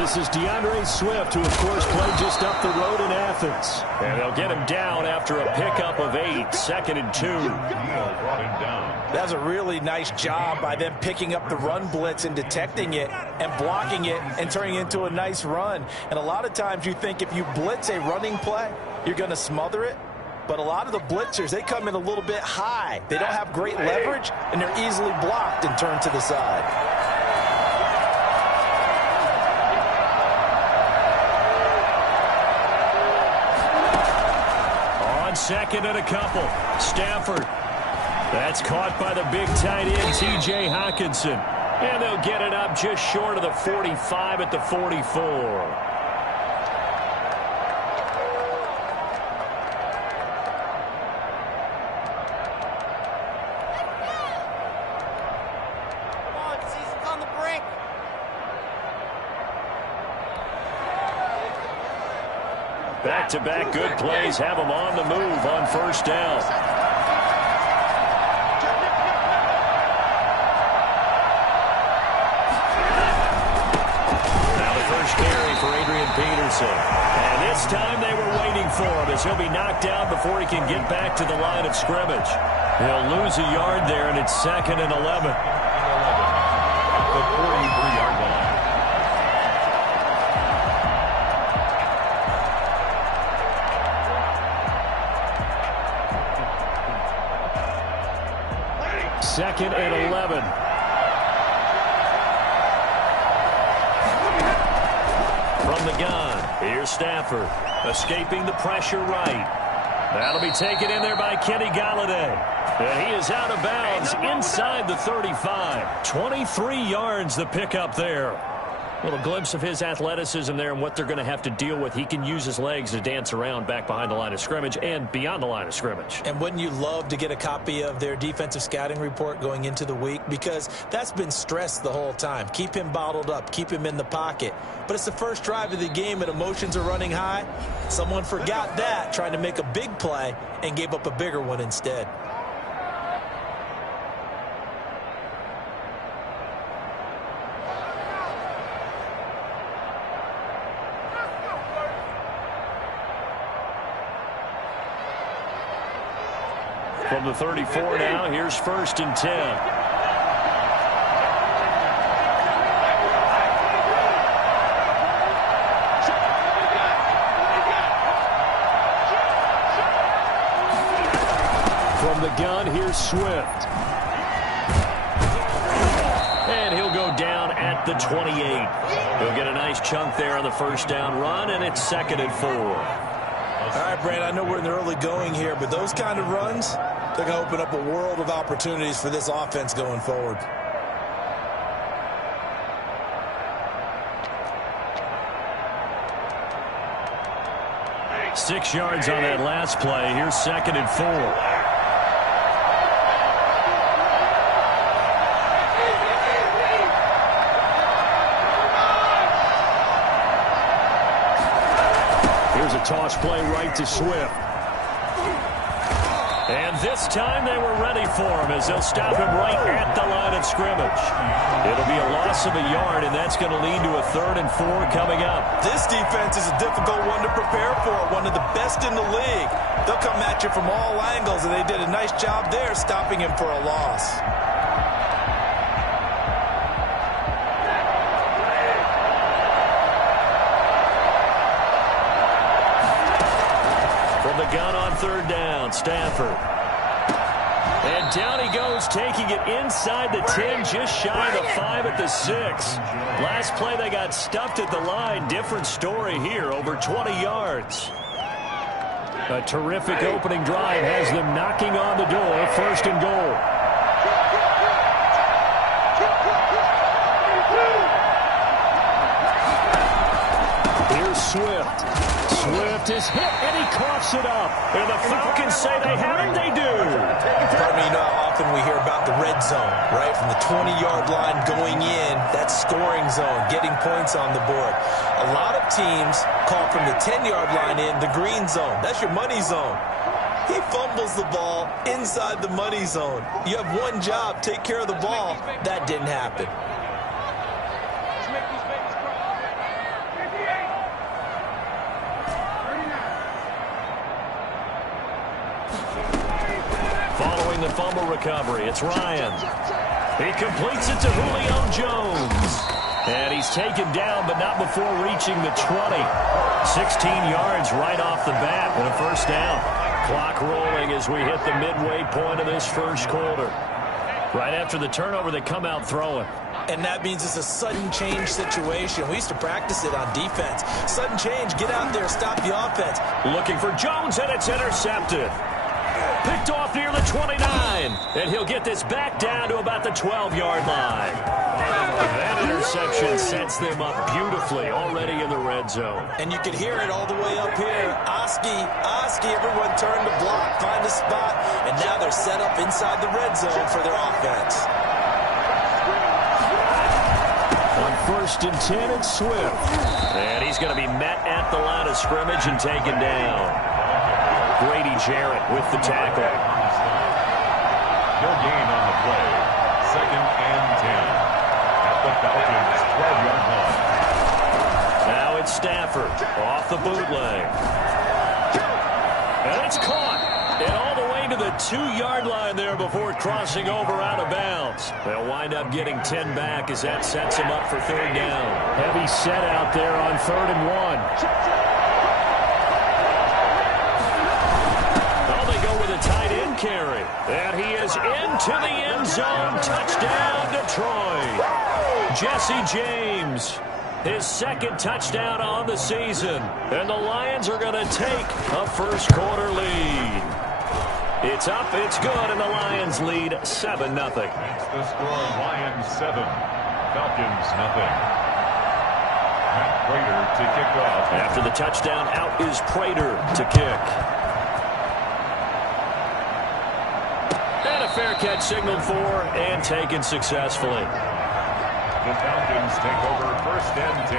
This is DeAndre Swift, who, of course, played just up the road in Athens. And they'll get him down after a pickup of 8, 2nd and 2. That was a really nice job by them picking up the run blitz and detecting it and blocking it and turning it into a nice run. And a lot of times you think if you blitz a running play, you're going to smother it. But a lot of the blitzers, they come in a little bit high. They don't have great leverage, and they're easily blocked and turned to the side. Second and a couple. Stafford. That's caught by the big tight end, T.J. Hawkinson. And they'll get it up just short of the 45 at the 44. Back-to-back good plays have them on the move on first down. Now the first carry for Adrian Peterson. And this time they were waiting for him as he'll be knocked down before he can get back to the line of scrimmage. He'll lose a yard there, and it's 2nd and 11. The 43-yard line. Second and 11. From the gun, here's Stafford, escaping the pressure right. That'll be taken in there by Kenny Golladay. And he is out of bounds inside the 35. 23 yards the pickup there. A little glimpse of his athleticism there and what they're going to have to deal with. He can use his legs to dance around back behind the line of scrimmage and beyond the line of scrimmage. And wouldn't you love to get a copy of their defensive scouting report going into the week? Because that's been stressed the whole time. Keep him bottled up. Keep him in the pocket. But it's the first drive of the game and emotions are running high. Someone forgot that, trying to make a big play, and gave up a bigger one instead. From the 34 now, here's 1st and 10. From the gun, here's Swift. And he'll go down at the 28. He'll get a nice chunk there on the first down run, and it's 2nd and 4. All right, Brad, I know we're in the early going here, but those kind of runs, they're going to open up a world of opportunities for this offense going forward. Six yards on that last play. Here's 2nd and 4. Here's a toss play right to Swift. And this time they were ready for him as they'll stop him right at the line of scrimmage. It'll be a loss of a yard, and that's going to lead to a 3rd and 4 coming up. This defense is a difficult one to prepare for, one of the best in the league. They'll come at you from all angles, and they did a nice job there stopping him for a loss. From the gun on 3rd down, Stafford. And down he goes, taking it inside the 10, just shy of the 5 at the 6. Last play they got stuffed at the line. Different story here, over 20 yards. A terrific opening drive has them knocking on the door, 1st and goal. Here's Swift. Swift is hit, and he coughs it up. And the Falcons say they have it. They do. Pardon me, you know how often we hear about the red zone, right? From the 20-yard line going in, that's scoring zone, getting points on the board. A lot of teams call from the 10-yard line in the green zone. That's your money zone. He fumbles the ball inside the money zone. You have one job, take care of the ball. That didn't happen. Following the fumble recovery, it's Ryan. He completes it to Julio Jones. And he's taken down, but not before reaching the 20. 16 yards right off the bat and a first down. Clock rolling as we hit the midway point of this first quarter. Right after the turnover, they come out throwing. And that means it's a sudden change situation. We used to practice it on defense. Sudden change, get out there, stop the offense. Looking for Jones, and it's intercepted. Picked off near the 29. And he'll get this back down to about the 12-yard line. That interception sets them up beautifully already in the red zone. And you can hear it all the way up here. Oski, everyone turn to block, find a spot, and now they're set up inside the red zone for their offense. On 1st and 10, it's Swift. And he's going to be met at the line of scrimmage and taken down. Grady Jarrett with the tackle. No gain on the play. 2nd and 10. At the Falcons' 12-yard line. Now it's Stafford off the bootleg. And it's caught. And all the way to the 2-yard line there before crossing over out of bounds. They'll wind up getting 10 back as that sets them up for 3rd down. Heavy set out there on 3rd and 1. Tight end carry. And he is into the end zone. Touchdown, Detroit. Jesse James, his 2nd touchdown on the season. And the Lions are going to take a first quarter lead. It's up, it's good, and the Lions lead 7-0. That's the score, Lions 7, Falcons 0. Matt Prater to kick off. After the touchdown, out is Prater to kick. Fair catch signaled for and taken successfully. The Falcons take over 1st and 10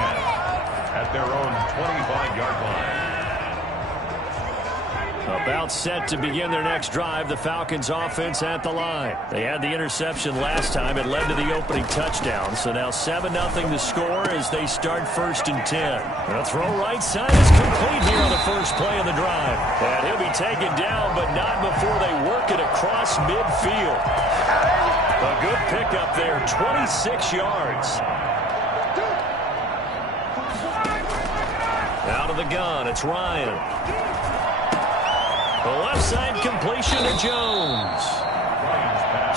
at their own 25-yard line. About set to begin their next drive, the Falcons offense at the line. They had the interception last time. It led to the opening touchdown. So now 7-0 the score as they start 1st and 10. The throw right side is complete here on the first play of the drive. And he'll be taken down, but not before they work it across midfield. A good pickup there, 26 yards. Out of the gun, it's Ryan. The left side completion to Jones.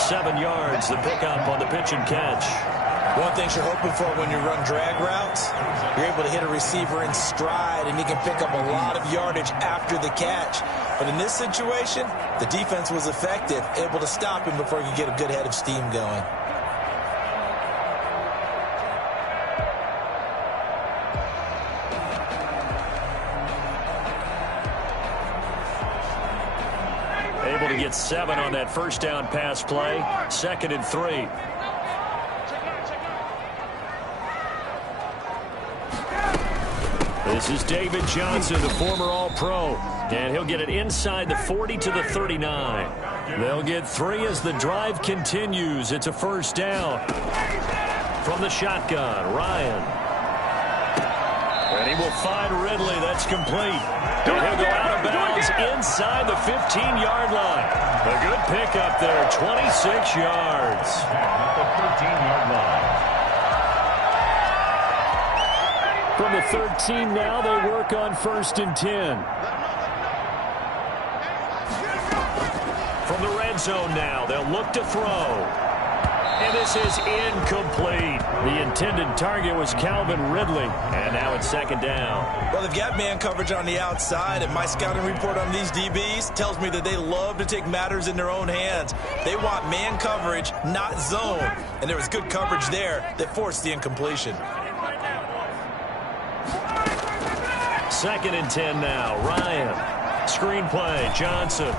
7 yards, the pickup on the pitch and catch. One thing you're hoping for when you run drag routes, you're able to hit a receiver in stride, and he can pick up a lot of yardage after the catch. But in this situation, the defense was effective, able to stop him before he could get a good head of steam going. Able to get 7 on that first down pass play. 2nd and 3. This is David Johnson, the former All-Pro. And he'll get it inside the 40 to the 39. They'll get 3 as the drive continues. It's a first down. From the shotgun, Ryan. And he will find Ridley. That's complete. And he'll go out of bounds inside the 15-yard line. A good pickup there, 26 yards. At the 13-yard line. From the 13 now, they work on 1st and 10. From the red zone now, they'll look to throw. And this is incomplete. The intended target was Calvin Ridley. And now it's 2nd down. Well, they've got man coverage on the outside, and my scouting report on these DBs tells me that they love to take matters in their own hands. They want man coverage, not zone. And there was good coverage there that forced the incompletion. 2nd and 10 now. Ryan. Screen play. Johnson.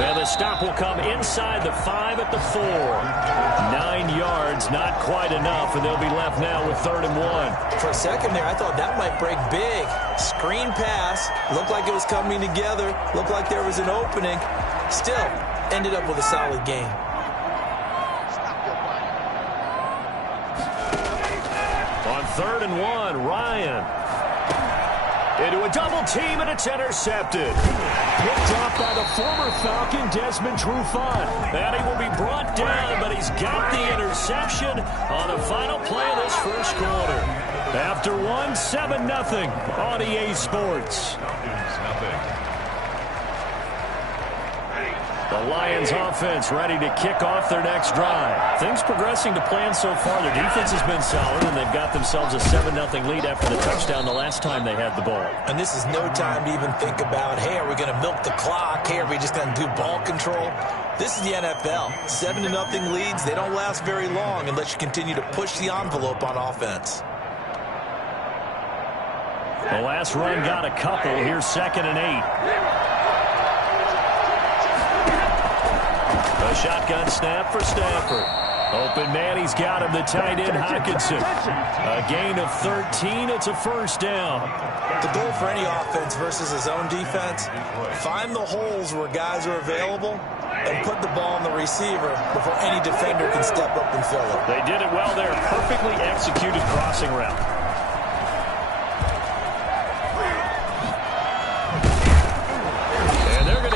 And the stop will come inside the 5 at the 4. 9 yards, not quite enough, and they'll be left now with 3rd and 1. For a second there, I thought that might break big. Screen pass. Looked like it was coming together. Looked like there was an opening. Still, ended up with a solid game. On 3rd and 1, Ryan. into a double team, and it's intercepted. Picked up by the former Falcon, Desmond Trufant. And he will be brought down, but he's got the interception on the final play of this first quarter. After 7-0 on EA Sports. The Lions offense ready to kick off their next drive. Things progressing to plan so far. Their defense has been solid, and they've got themselves a 7-0 lead after the touchdown the last time they had the ball. And this is no time to even think about, hey, are we going to milk the clock? Hey, are we just going to do ball control? This is the NFL. 7-0 leads, they don't last very long unless you continue to push the envelope on offense. The last run got a couple. Here's 2nd and 8. A shotgun snap for Stafford. Open man, he's got him, the tight end, Hockenson. A gain of 13, it's a first down. The goal for any offense versus his own defense, find the holes where guys are available and put the ball on the receiver before any defender can step up and fill it. They did it well there. Perfectly executed crossing route.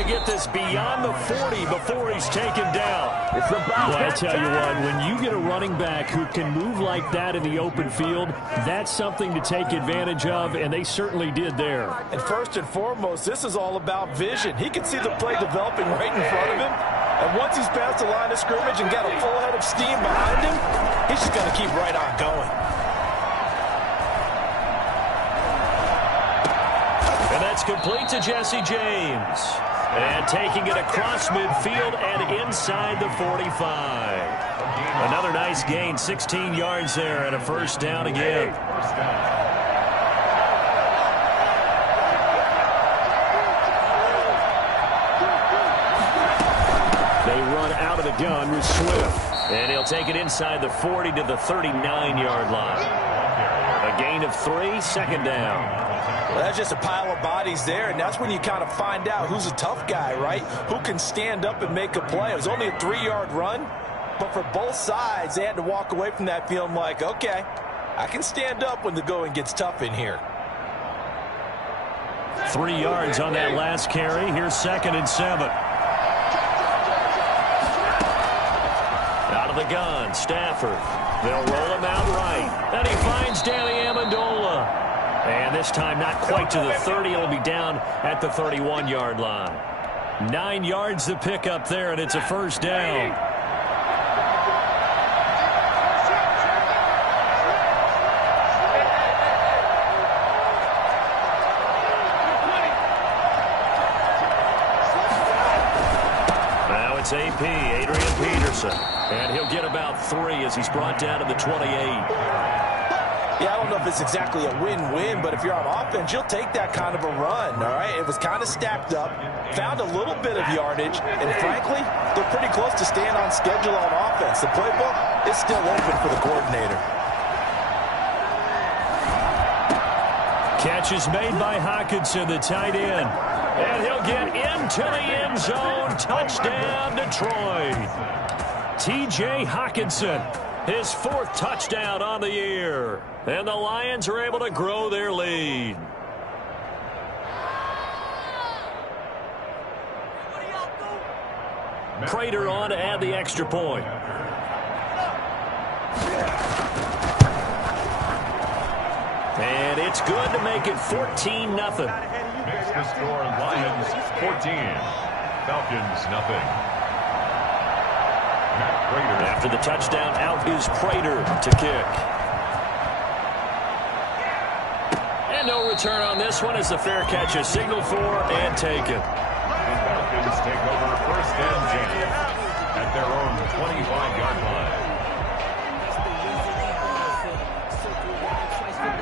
Get this beyond the 40 before he's taken down. Well, I tell you what, when you get a running back who can move like that in the open field, that's something to take advantage of, and they certainly did there. And first and foremost, this is all about vision. He can see the play developing right in front of him, and once he's past the line of scrimmage and got a full head of steam behind him, he's just going to keep right on going. And that's complete to Jesse James. And taking it across midfield and inside the 45. Another nice gain, 16 yards there and a first down again. They run out of the gun with Swift. And he'll take it inside the 40 to the 39-yard line. A gain of 3, 2nd down. Well, that's just a pile of bodies there, and that's when you kind of find out who's a tough guy, right? Who can stand up and make a play. It was only a 3-yard run, but for both sides, they had to walk away from that feeling like, okay, I can stand up when the going gets tough in here. 3 yards on that last carry. Here's 2nd and 7. Out of the gun, Stafford. They'll roll him out right, and he finds Danny Amendola. And this time not quite to the 30. It'll be down at the 31-yard line. 9 yards to pick up there, and it's a first down. Now it's AP, Adrian Peterson. And he'll get about 3 as he's brought down to the 28. Yeah, I don't know if it's exactly a win-win, but if you're on offense, you'll take that kind of a run, all right? It was kind of stacked up, found a little bit of yardage, and frankly, they're pretty close to staying on schedule on offense. The playbook is still open for the coordinator. Catch is made by Hockenson, the tight end. And he'll get into the end zone. Touchdown, Detroit. T.J. Hockenson. His 4th touchdown on the year. And the Lions are able to grow their lead. Prater on to add the extra point. And it's good to make it 14-0. Makes the score Lions 14. Falcons nothing. After the touchdown, out is Prater to kick. And no return on this one as the fair catch is signaled for and taken. Falcons take over 1st and 10 at their own 25-yard line.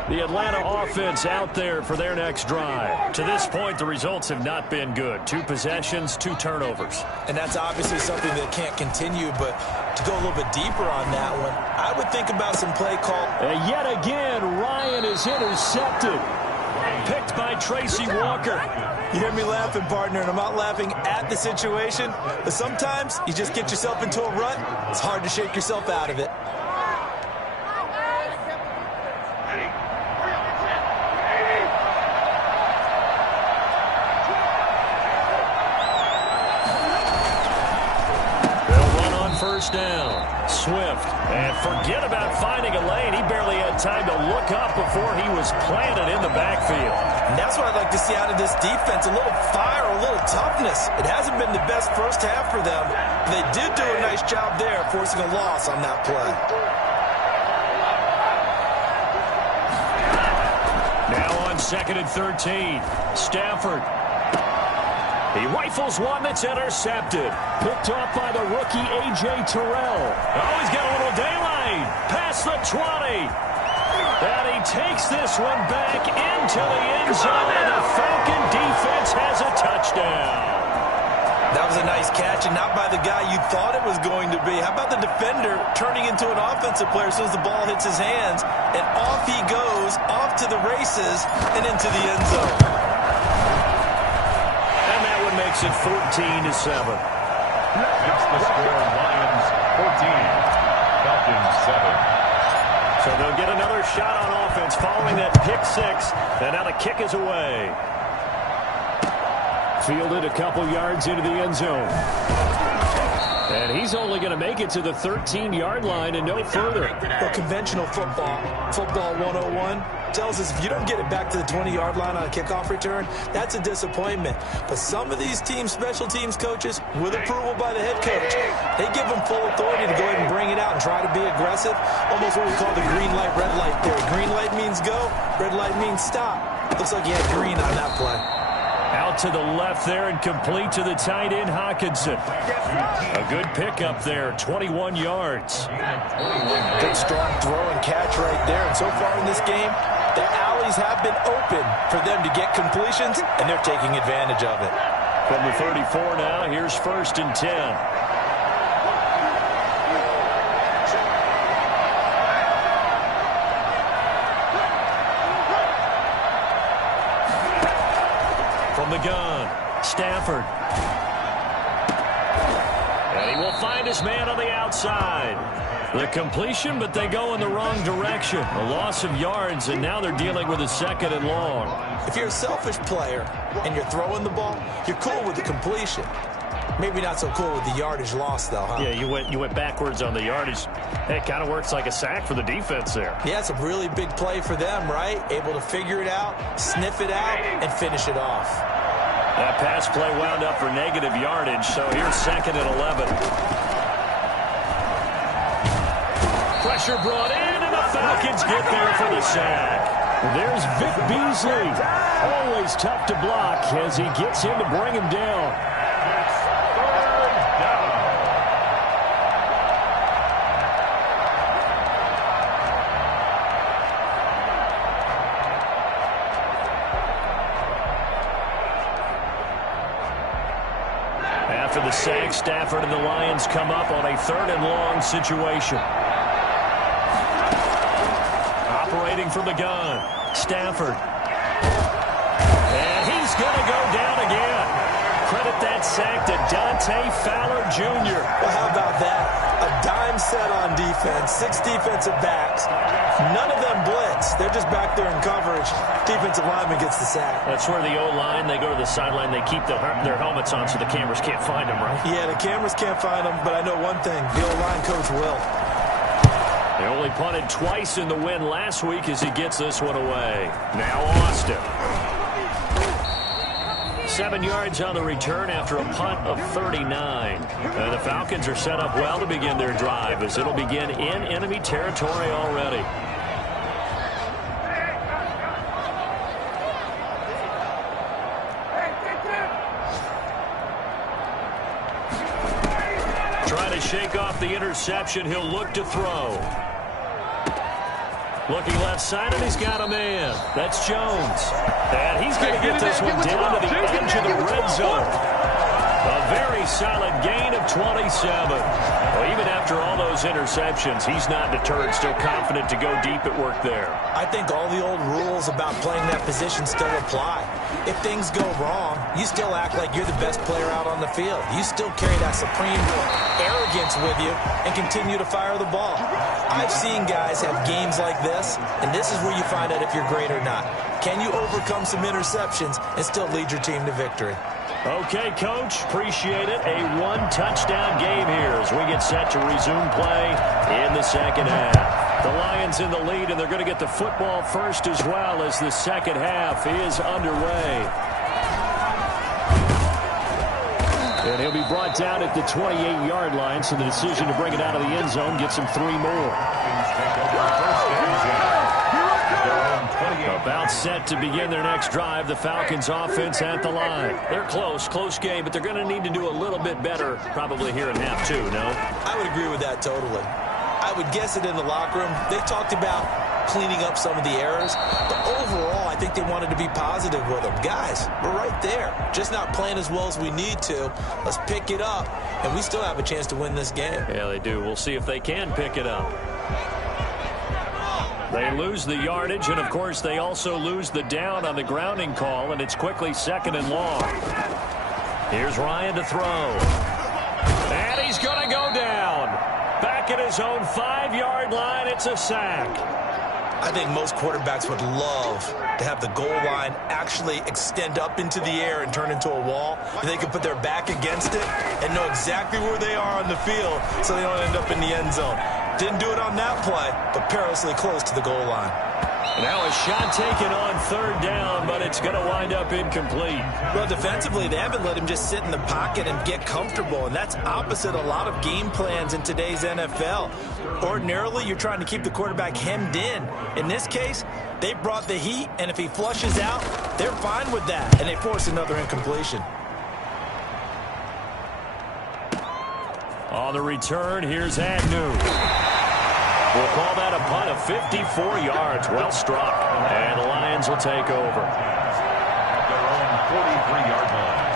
The Atlanta offense out there for their next drive. To this point, the results have not been good. 2 possessions, 2 turnovers. And that's obviously something that can't continue, but to go a little bit deeper on that one, I would think about some play call. And yet again, Ryan is intercepted. Picked by Tracy Walker. You hear me laughing, partner, and I'm not laughing at the situation, but sometimes you just get yourself into a rut. It's hard to shake yourself out of it. first down. Swift. And forget about finding a lane. He barely had time to look up before he was planted in the backfield. And that's what I'd like to see out of this defense. A little fire, a little toughness. It hasn't been the best first half for them. But they did do a nice job there, forcing a loss on that play. Now on 2nd and 13. Stafford. He rifles one that's intercepted. Picked off by the rookie A.J. Terrell. Oh, he's got a little daylight. Past the 20. And he takes this one back into the end zone. And the Falcon defense has a touchdown. That was a nice catch, and not by the guy you thought it was going to be. How about the defender turning into an offensive player as soon as the ball hits his hands? And off he goes, off to the races, and into the end zone. Makes it 14-7. That's the score. Lions 14, Falcons 7. So they'll get another shot on offense following that pick six. And now the kick is away. Fielded a couple yards into the end zone. And he's only going to make it to the 13-yard line and no further. Well, conventional football 101, tells us if you don't get it back to the 20-yard line on a kickoff return, that's a disappointment. But some of these teams, special teams coaches, with approval by the head coach, they give them full authority to go ahead and bring it out and try to be aggressive. Almost what we call the green light, red light theory. Green light means go, red light means stop. Looks like you had green on that play. Out to the left there and complete to the tight end, Hockenson. A good pickup there, 21 yards. Good strong throw and catch right there. And so far in this game, the alleys have been open for them to get completions, and they're taking advantage of it. From the 34 now, here's 1st and 10. From the gun, Stafford. And he will find his man on the outside. The completion, but they go in the wrong direction. A loss of yards, and now they're dealing with a 2nd and long. If you're a selfish player and you're throwing the ball, you're cool with the completion. Maybe not so cool with the yardage loss, though, huh? Yeah, you went backwards on the yardage. It kind of works like a sack for the defense there. Yeah, it's a really big play for them, right? Able to figure it out, sniff it out, and finish it off. That pass play wound up for negative yardage, so here's 2nd and 11. Pressure brought in, and the Falcons get there for the sack. There's Vic Beasley. Always tough to block as he gets in to bring him down. After the sack, Stafford and the Lions come up on a 3rd and long situation. Operating from the gun, Stafford. And he's going to go down again. Credit that sack to Dante Fowler Jr. Well, how about that? A dime set on defense, 6 defensive backs. None of them blitz. They're just back there in coverage. Defensive lineman gets the sack. That's where the O-line, they go to the sideline, they keep their helmets on so the cameras can't find them, right? Yeah, the cameras can't find them, but I know one thing. The O-line coach will. They only punted twice in the win last week as he gets this one away. Now Austin. 7 yards on the return after a punt of 39. The Falcons are set up well to begin their drive as it'll begin in enemy territory already. Trying to shake off the interception. He'll look to throw. Looking left side, and he's got a man. That's Jones. And he's going to get this one down to the edge of the red zone. A very solid gain of 27. Well, even after all those interceptions, he's not deterred, still confident to go deep at work there. I think all the old rules about playing that position still apply. If things go wrong, you still act like you're the best player out on the field. You still carry that supreme arrogance with you and continue to fire the ball. I've seen guys have games like this, and this is where you find out if you're great or not. Can you overcome some interceptions and still lead your team to victory? Okay, Coach, appreciate it. A one-touchdown game here as we get set to resume play in the second half. The Lions in the lead, and they're going to get the football first as well as the second half is underway. And he'll be brought down at the 28-yard line, so the decision to bring it out of the end zone gets him 3 more. About set to begin their next drive. The Falcons offense at the line. They're close game, but they're going to need to do a little bit better probably here in half 2, no? I would agree with that totally. I would guess it in the locker room. They talked about cleaning up some of the errors, but overall I think they wanted to be positive with them. Guys, we're right there. Just not playing as well as we need to. Let's pick it up, and we still have a chance to win this game. Yeah, they do. We'll see if they can pick it up. They lose the yardage, and, of course, they also lose the down on the grounding call, and it's quickly 2nd and long. Here's Ryan to throw. And he's going to go down. Back at his own 5-yard line, it's a sack. I think most quarterbacks would love to have the goal line actually extend up into the air and turn into a wall. And they can put their back against it and know exactly where they are on the field so they don't end up in the end zone. Didn't do it on that play, but perilously close to the goal line. Now a shot taken on 3rd down, but it's going to wind up incomplete. Well, defensively, they haven't let him just sit in the pocket and get comfortable, and that's opposite a lot of game plans in today's NFL. Ordinarily, you're trying to keep the quarterback hemmed in. In this case, they brought the heat, and if he flushes out, they're fine with that, and they force another incompletion. On the return, here's Agnew. We'll call that a punt of 54 yards. Well struck. And the Lions will take over. At their own 43-yard line.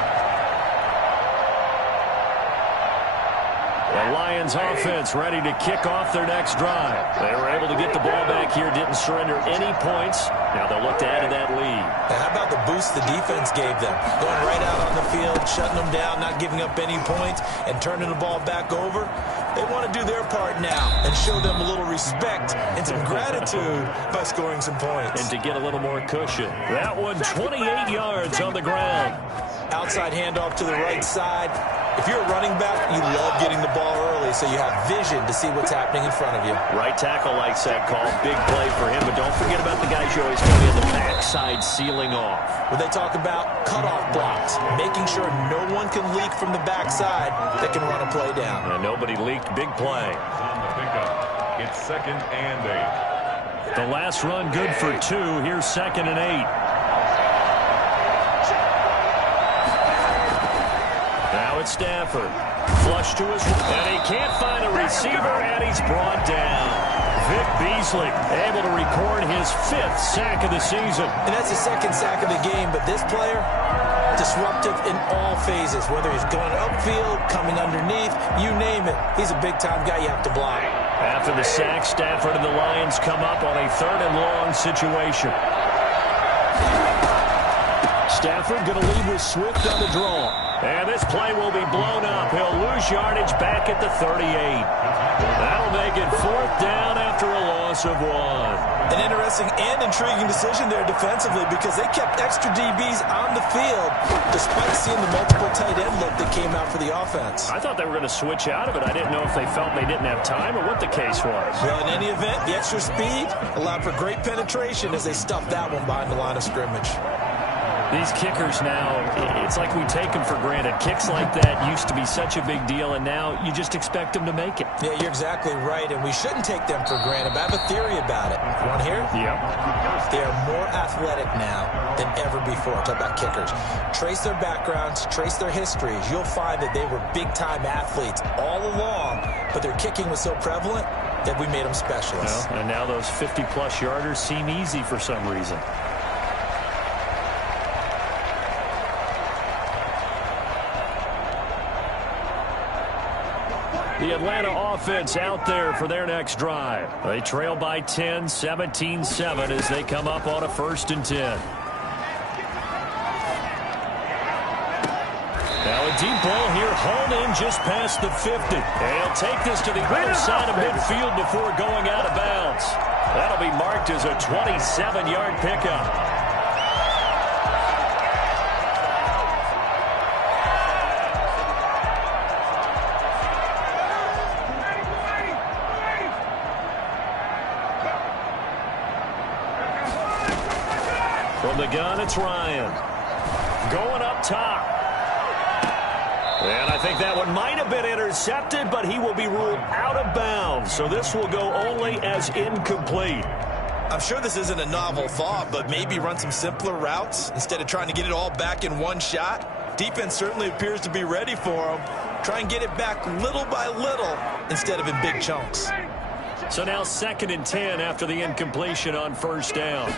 The Lions offense ready to kick off their next drive. They were able to get the ball back here, didn't surrender any points. Now they'll look to add to that lead. Now, how about the boost the defense gave them? Going right out on the field, shutting them down, not giving up any points, and turning the ball back over. They want to do their part now and show them a little respect and some gratitude by scoring some points. And to get a little more cushion. That one 28 yards on the ground. Outside handoff to the right side. If you're a running back, you love getting the ball early so you have vision to see what's happening in front of you. Right tackle likes that call. Big play for him, but don't forget about the guys you always tell me on the backside sealing off. When they talk about cutoff blocks, making sure no one can leak from the backside that can run a play down. And nobody leaked. Big play. On the pickup, it's 2nd and 8. The last run good for 2. Here's 2nd and 8. Now it's Stafford. Flush to his and he can't find a receiver, and he's brought down. Vic Beasley able to record his 5th sack of the season. And that's the 2nd sack of the game, but this player, disruptive in all phases, whether he's going upfield, coming underneath, you name it. He's a big-time guy you have to block. After the sack, Stafford and the Lions come up on a 3rd and long situation. Stafford going to lead with Swift on the draw. And this play will be blown up. He'll lose yardage back at the 38. That'll make it 4th down after a loss of 1. An interesting and intriguing decision there defensively because they kept extra DBs on the field despite seeing the multiple tight end look that came out for the offense. I thought they were going to switch out of it. I didn't know if they felt they didn't have time or what the case was. Well, in any event, the extra speed allowed for great penetration as they stuffed that one behind the line of scrimmage. These kickers now, it's like we take them for granted. Kicks like that used to be such a big deal, and now you just expect them to make it. Yeah, you're exactly right, and we shouldn't take them for granted. But I have a theory about it. You want to hear it? Yep. They are more athletic now than ever before. Talk about kickers. Trace their backgrounds, trace their histories. You'll find that they were big-time athletes all along, but their kicking was so prevalent that we made them specialists. Well, and now those 50-plus yarders seem easy for some reason. The Atlanta offense out there for their next drive. They trail by 10, 17-7 as they come up on a 1st and 10. Now a deep ball here, hauled in just past the 50. They'll take this to the other side of midfield before going out of bounds. That'll be marked as a 27-yard pickup. From the gun, it's Ryan. Going up top. And I think that one might have been intercepted, but he will be ruled out of bounds. So this will go only as incomplete. I'm sure this isn't a novel thought, but maybe run some simpler routes instead of trying to get it all back in one shot. Defense certainly appears to be ready for him. Try and get it back little by little instead of in big chunks. So now 2nd and 10 after the incompletion on first down.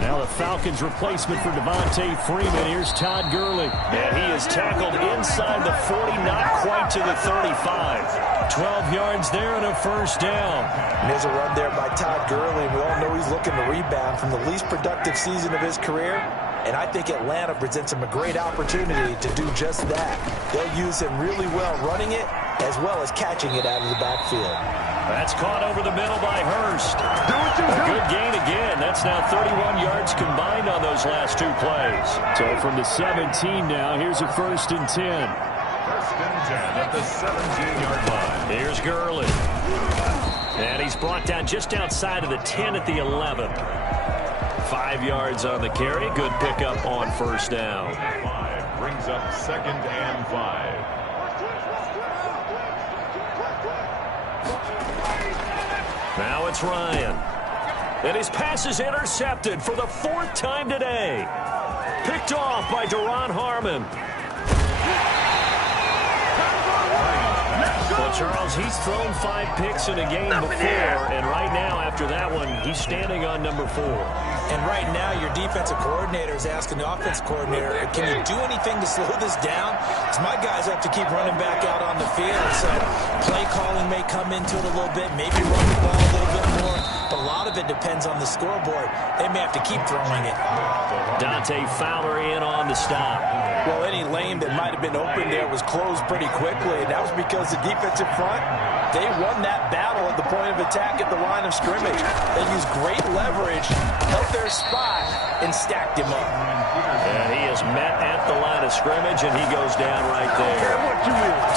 Now the Falcons replacement for Devontae Freeman. Here's Todd Gurley. And he is tackled inside the 40, not quite to the 35. 12 yards there and a first down. And there's a run there by Todd Gurley. We all know he's looking to rebound from the least productive season of his career. And I think Atlanta presents him a great opportunity to do just that. They'll use him really well running it as well as catching it out of the backfield. That's caught over the middle by Hurst. A good gain again. That's now 31 yards combined on those last 2 plays. So from the 17 now, here's a 1st and 10. 1st and 10 at the 17-yard line. Here's Gurley. And he's brought down just outside of the 10 at the 11. 5 yards on the carry. Good pickup on first down. 5 brings up 2nd and 5. Now it's Ryan. And his pass is intercepted for the 4th time today. Picked off by Duron Harmon. Well, Charles, he's thrown 5 picks in a game before, and right now, after that one, he's standing on number 4. And right now, your defensive coordinator is asking the offense coordinator, can you do anything to slow this down? Because my guys have to keep running back out on the field, so play calling may come into it a little bit, maybe run the ball a little bit more, but a lot of it depends on the scoreboard. They may have to keep throwing it. Dante Fowler in on the stop. Well, any lane that might have been open there was closed pretty quickly, and that was because the defensive front, they won that battle at the point of attack at the line of scrimmage. They used great leverage, held their spot, and stacked him up. And he is met at the line of scrimmage, and he goes down right there.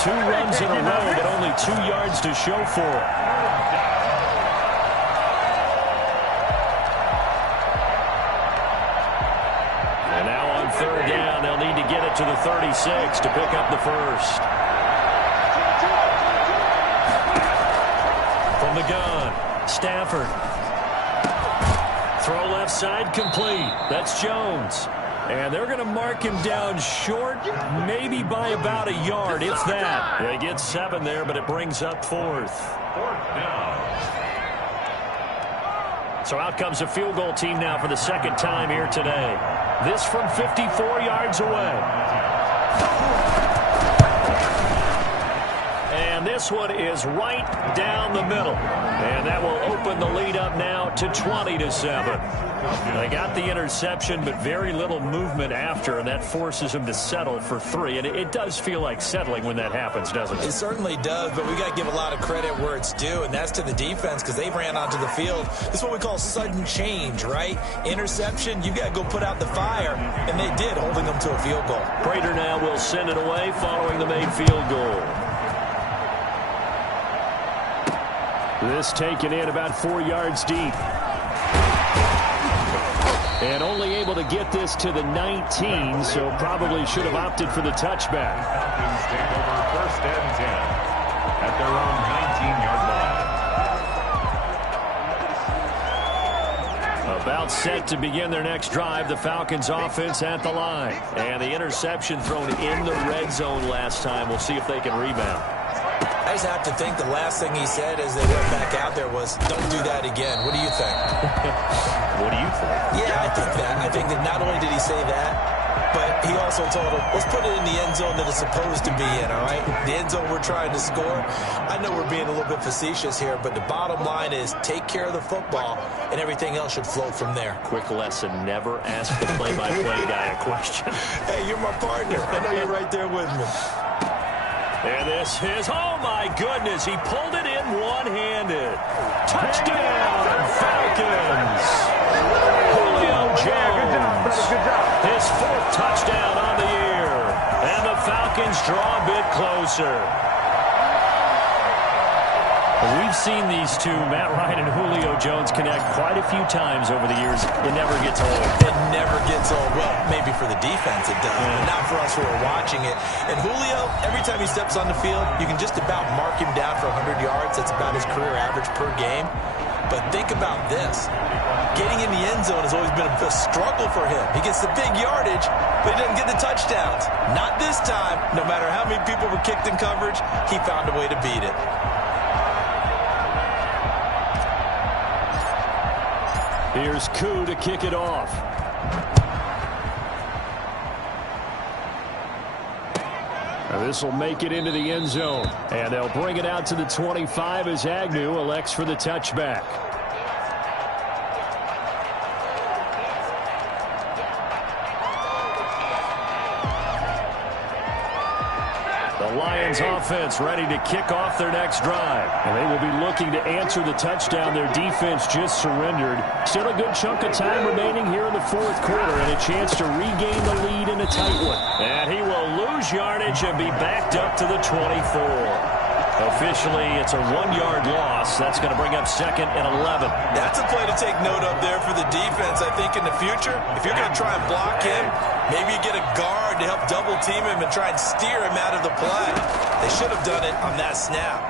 2 runs in a row, but only 2 yards to show for it. And now on 3rd down, they'll need to get it to the 36 to pick up the first. From the gun, Stafford. Throw left side complete. That's Jones. And they're going to mark him down short, maybe by about a yard, if that. They get 7 there, but it brings up 4th. 4th down. So out comes a field goal team now for the 2nd time here today. This from 54 yards away. And this one is right down the middle. And that will open the lead up now to 20-7. They got the interception, but very little movement after, and that forces them to settle for 3. And it does feel like settling when that happens, doesn't it? It certainly does, but we got to give a lot of credit where it's due, and that's to the defense because they ran onto the field. This is what we call sudden change, right? Interception, you got to go put out the fire, and they did, holding them to a field goal. Prater now will send it away following the made field goal. This taken in about 4 yards deep. And only able to get this to the 19, so probably should have opted for the touchback. Falcons take over 1st and 10 at their own 19-yard line. About set to begin their next drive, the Falcons offense at the line. And the interception thrown in the red zone last time. We'll see if they can rebound. I just have to think the last thing he said as they went back out there was, don't do that again. What do you think? What do you think? Yeah, I think that. I think that not only did he say that, but he also told him, let's put it in the end zone that it's supposed to be in, all right? The end zone we're trying to score. I know we're being a little bit facetious here, but the bottom line is take care of the football, and everything else should flow from there. Quick lesson, never ask the play-by-play guy a question. Hey, you're my partner. I know you're right there with me. And this is, oh my goodness, he pulled it in one-handed. Touchdown, Falcons. Julio Jones. His 4th touchdown on the year. And the Falcons draw a bit closer. We've seen these two, Matt Ryan and Julio Jones, connect quite a few times over the years. It never gets old. It never gets old. Well, maybe for the defense it does, but not for us who are watching it. And Julio, every time he steps on the field, you can just about mark him down for 100 yards. That's about his career average per game. But think about this. Getting in the end zone has always been a struggle for him. He gets the big yardage, but he doesn't get the touchdowns. Not this time. No matter how many people were kicked in coverage, he found a way to beat it. Here's Koo to kick it off. This will make it into the end zone. And they'll bring it out to the 25 as Agnew elects for the touchback. The Lions offense ready to kick off their next drive. And they will be looking to answer the touchdown their defense just surrendered. Still a good chunk of time remaining here in the fourth quarter and a chance to regain the lead in a tight one. And he will lose yardage and be backed up to the 24. Officially, it's a 1-yard loss. That's going to bring up 2nd and 11. That's a play to take note of there for the defense. I think in the future, if you're going to try and block him, maybe you get a guard to help double team him and try and steer him out of the play. They should have done it on that snap.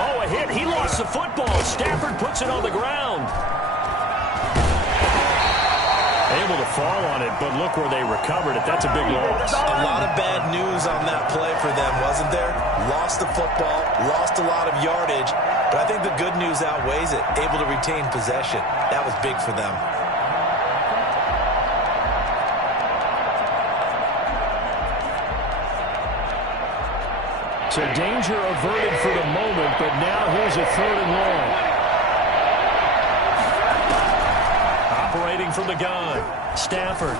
Oh, a hit. He lost the football. Stafford puts it on the ground. Able to fall on it, but look where they recovered it. That's a big loss. A lot of bad news on that play for them, wasn't there? Lost the football, lost a lot of yardage, but I think the good news outweighs it. Able to retain possession. That was big for them. So danger averted for the moment, but now here's a 3rd and long. Operating from the gun, Stafford.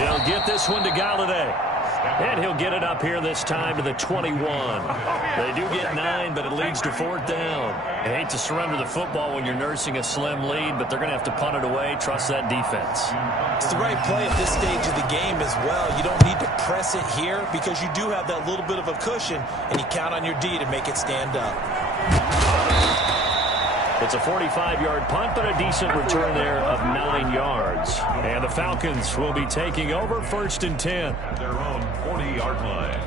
He'll get this one to Galladay. And he'll get it up here this time to the 21. They do get 9, but it leads to 4th down. I hate to surrender the football when you're nursing a slim lead, but they're going to have to punt it away. Trust that defense. It's the right play at this stage of the game as well. You don't need to press it here because you do have that little bit of a cushion, and you count on your D to make it stand up. It's a 45-yard punt, but a decent return there of 9 yards. And the Falcons will be taking over 1st and 10. At their own 40-yard line.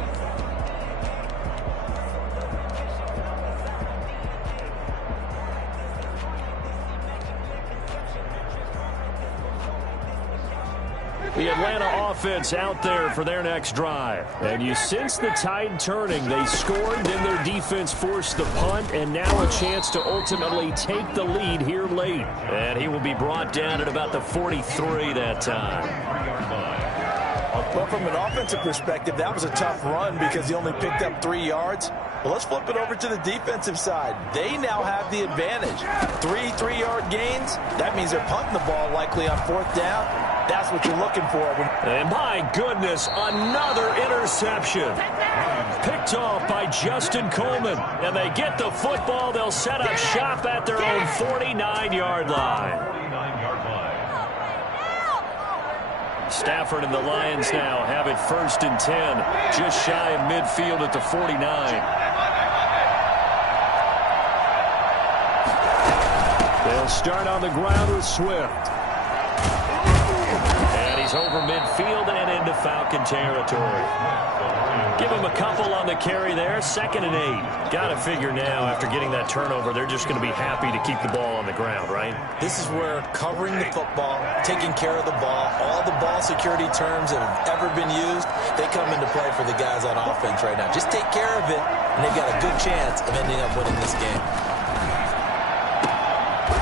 The Atlanta offense out there for their next drive. And you sense the tide turning. They scored, then their defense forced the punt, and now a chance to ultimately take the lead here late. And he will be brought down at about the 43 that time. Well, from an offensive perspective, that was a tough run because he only picked up 3 yards. Well, let's flip it over to the defensive side. They now have the advantage. 3 3-yard gains. That means they're punting the ball likely on 4th down. That's what you're looking for. And my goodness, another interception. Picked off by Justin Coleman. And they get the football. They'll set up shop at their own 49-yard line. Stafford and the Lions now have it 1st and 10. Just shy of midfield at the 49. They'll start on the ground with Swift. He's over midfield and into Falcon territory. Give him a couple on the carry there. 2nd and 8. Got to figure now after getting that turnover, they're just going to be happy to keep the ball on the ground, right? This is where covering the football, taking care of the ball, all the ball security terms that have ever been used, they come into play for the guys on offense right now. Just take care of it, and they've got a good chance of ending up winning this game.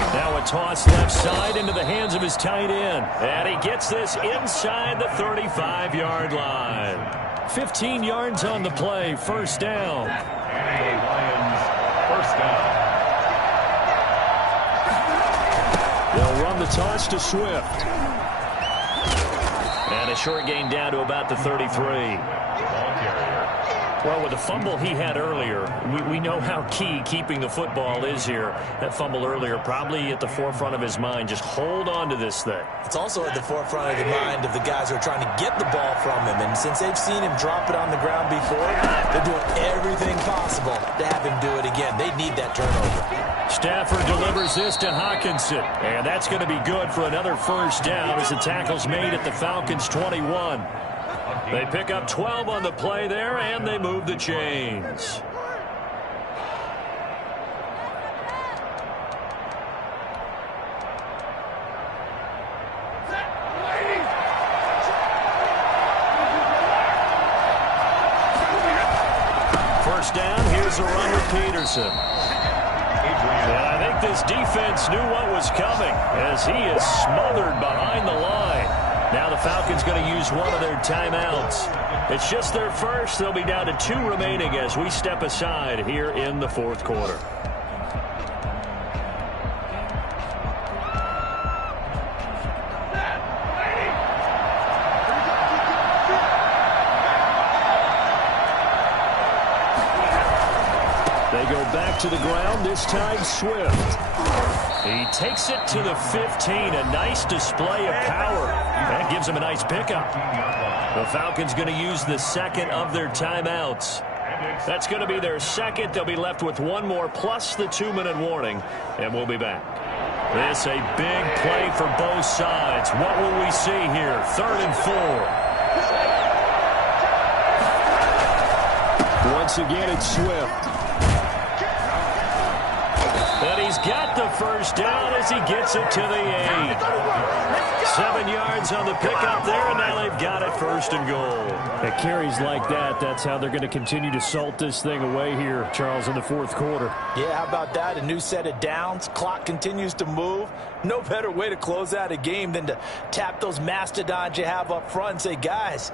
Now a toss left side into the hands of his tight end. And he gets this inside the 35-yard line. 15 yards on the play. 1st down. And Lions 1st down. They'll run the toss to Swift. And a short gain down to about the 33. Ball carrier Well, with the fumble he had earlier, we know how key keeping the football is here. That fumble earlier probably at the forefront of his mind. Just hold on to this thing. It's also at the forefront of the mind of the guys who are trying to get the ball from him. And since they've seen him drop it on the ground before, they're doing everything possible to have him do it again. They need that turnover. Stafford delivers this to Hawkinson. And that's going to be good for another first down as the tackle's made at the Falcons' 21. They pick up 12 on the play there, and they move the chains. First down, here's a run with Peterson. And I think this defense knew what was coming as he is smothered behind the line. Now the Falcons going to use one of their timeouts. It's just their first. They'll be down to 2 remaining as we step aside here in the fourth quarter. They go back to the ground, this time Swift. He takes it to the 15, a nice display of power. That gives him a nice pickup. The Falcons going to use the second of their timeouts. That's going to be their second. They'll be left with one more plus the 2-minute warning, and we'll be back. This a big play for both sides. What will we see here? 3rd and 4. Once again, it's Swift. And he's got the first down as he gets it to the 8. 7 yards on the pickup there, and now they've got it 1st and goal. At carries like that, that's how they're going to continue to salt this thing away here, Charles, in the fourth quarter. Yeah, how about that? A new set of downs. Clock continues to move. No better way to close out a game than to tap those mastodons you have up front and say, guys,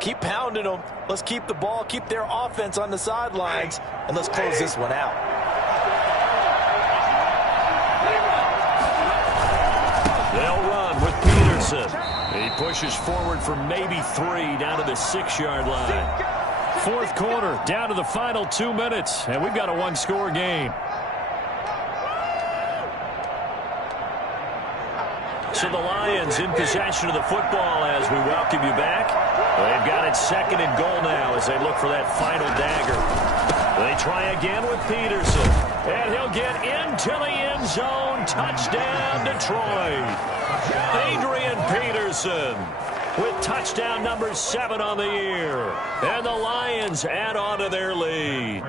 keep pounding them. Let's keep the ball, keep their offense on the sidelines, and let's close this one out. They'll run with Peterson. He pushes forward for maybe 3 down to the 6-yard line. Fourth quarter, down to the final 2 minutes, and we've got a 1-score game. So the Lions in possession of the football as we welcome you back. They've got it 2nd and goal now as they look for that final dagger. They try again with Peterson. And he'll get into the end zone. Touchdown, Detroit. Adrian Peterson with touchdown number 7 on the year. And the Lions add on to their lead.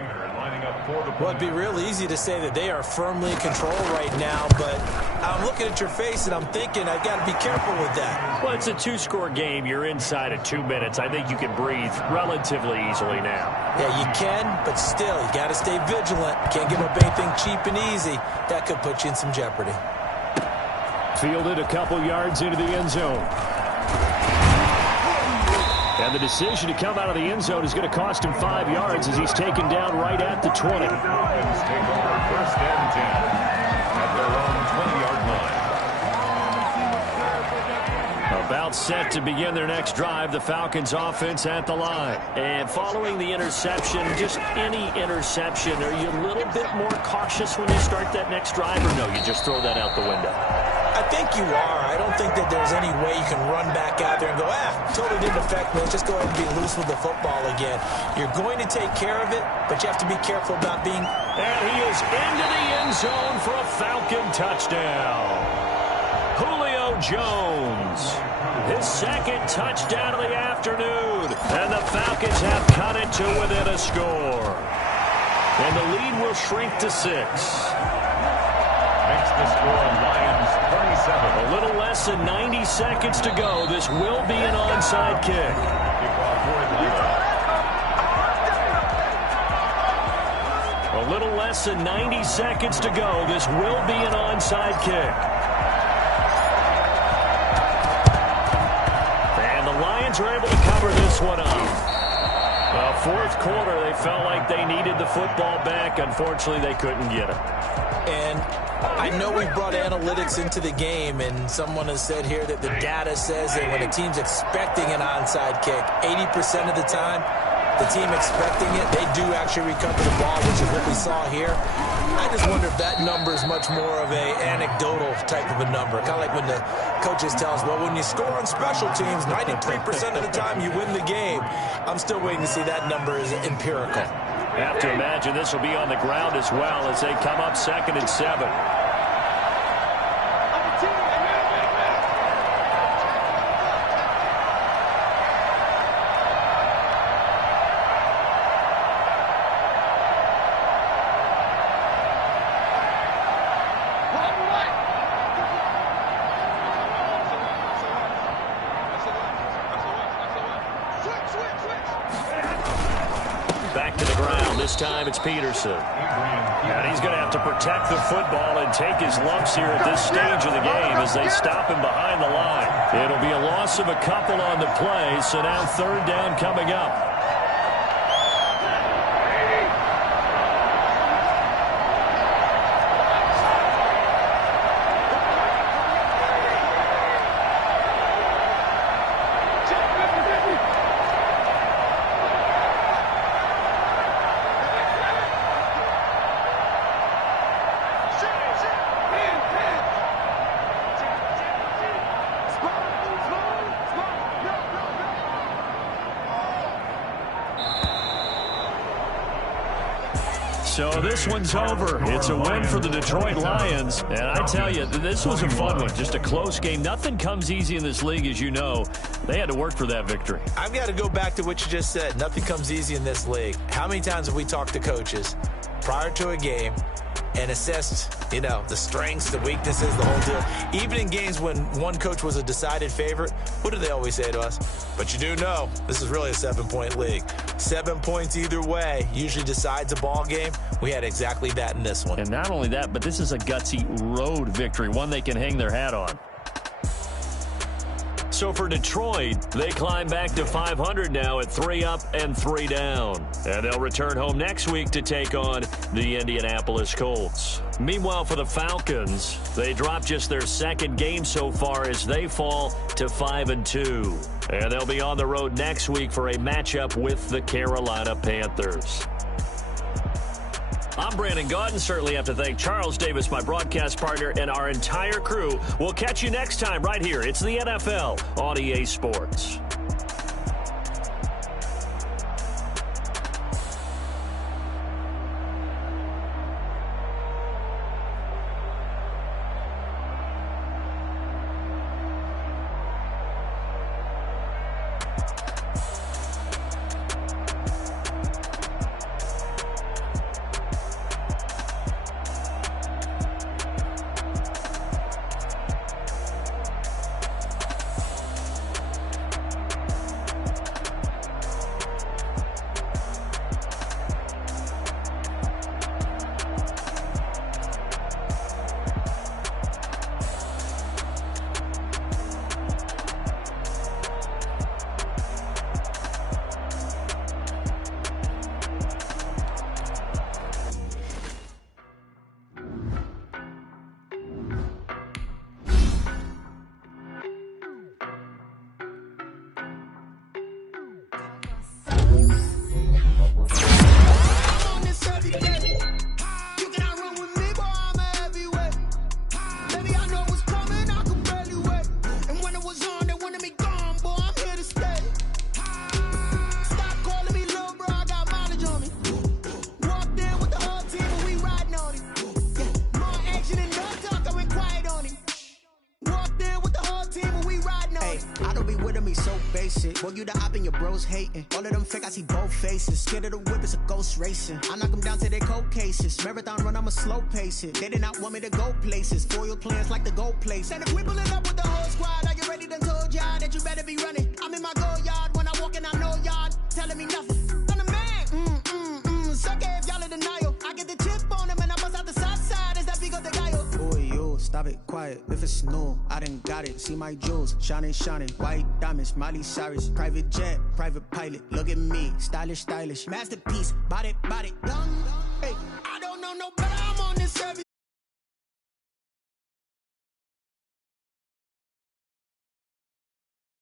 Well, it'd be real easy to say that they are firmly in control right now, but I'm looking at your face and I'm thinking I've got to be careful with that. Well, it's a 2-score game. You're inside of 2 minutes. I think you can breathe relatively easily now. Yeah, you can, but still, you got to stay vigilant. Can't give up anything cheap and easy. That could put you in some jeopardy. Fielded a couple yards into the end zone. And the decision to come out of the end zone is going to cost him 5 yards as he's taken down right at the 20. Take over 1st and 10 at their own 20-yard line. About set to begin their next drive, the Falcons offense at the line. And following the interception, just any interception, are you a little bit more cautious when you start that next drive, or no, you just throw that out the window? I think you are. I don't think that there's any way you can run back out there and go, totally didn't affect me. Let's just go ahead and be loose with the football again. You're going to take care of it, but you have to be careful about being... And he is into the end zone for a Falcon touchdown. Julio Jones, his 2nd touchdown of the afternoon. And the Falcons have cut it to within a score. And the lead will shrink to 6. Makes the score Lions 37. A little less than 90 seconds to go. This will be an onside kick. A little less than 90 seconds to go. This will be an onside kick. And the Lions are able to cover this one up. Fourth quarter, they felt like they needed the football back. Unfortunately, they couldn't get it. And I know we've brought analytics into the game, and someone has said here that the data says that when a team's expecting an onside kick, 80% of the time, the team expecting it, they do actually recover the ball, which is what we saw here. I just wonder if that number is much more of a anecdotal type of a number. Kind of like when the coaches tell us, well, when you score on special teams, 93% of the time you win the game. I'm still waiting to see that number is empirical. I have to imagine this will be on the ground as well as they come up 2nd and 7. Back to the ground. This time it's Peterson. And he's going to have to protect the football and take his lumps here at this stage of the game as they stop him behind the line. It'll be a loss of a couple on the play, so now 3rd down coming up. So this one's over. It's a win for the Detroit Lions. And I tell you, this was a fun one. Just a close game. Nothing comes easy in this league, as you know. They had to work for that victory. I've got to go back to what you just said. Nothing comes easy in this league. How many times have we talked to coaches prior to a game and assessed, you know, the strengths, the weaknesses, the whole deal? Even in games when one coach was a decided favorite, what do they always say to us? But you do know this is really a 7-point league. 7 points either way usually decides a ball game. We had exactly that in this one. And not only that, but this is a gutsy road victory, one they can hang their hat on. So for Detroit, they climb back to 500 now at 3 up and 3 down. And they'll return home next week to take on the Indianapolis Colts. Meanwhile, for the Falcons, they drop just their 2nd game so far as they fall to 5-2. And they'll be on the road next week for a matchup with the Carolina Panthers. I'm Brandon Gaudin. Certainly have to thank Charles Davis, my broadcast partner, and our entire crew. We'll catch you next time right here. It's the NFL on EA Sports. Boy, you the op and your bros hating. All of them fake, I see both faces. Scared of the whip, it's a ghost racing. I knock them down to their cold cases. Marathon run, I'ma slow pace it. They did not want me to go places. Foil plans like the gold place. And if we pulling up with the whole squad, are you ready? Done told y'all that you better be running. I'm in my go yard when I walk in, I know y'all telling me nothing. I'm the man. Suck it if y'all in denial. I get the chip on them and I bust out the south side. Is that Vigo de Gallo? Boy, yo, stop it, quiet. If it's new, I done got it. See my jewels, shining, shining. White diamonds, Miley Cyrus. Private jet, private pilot. Look at me, stylish, stylish. Masterpiece, body, done. Hey, I don't know no better. I'm on this service.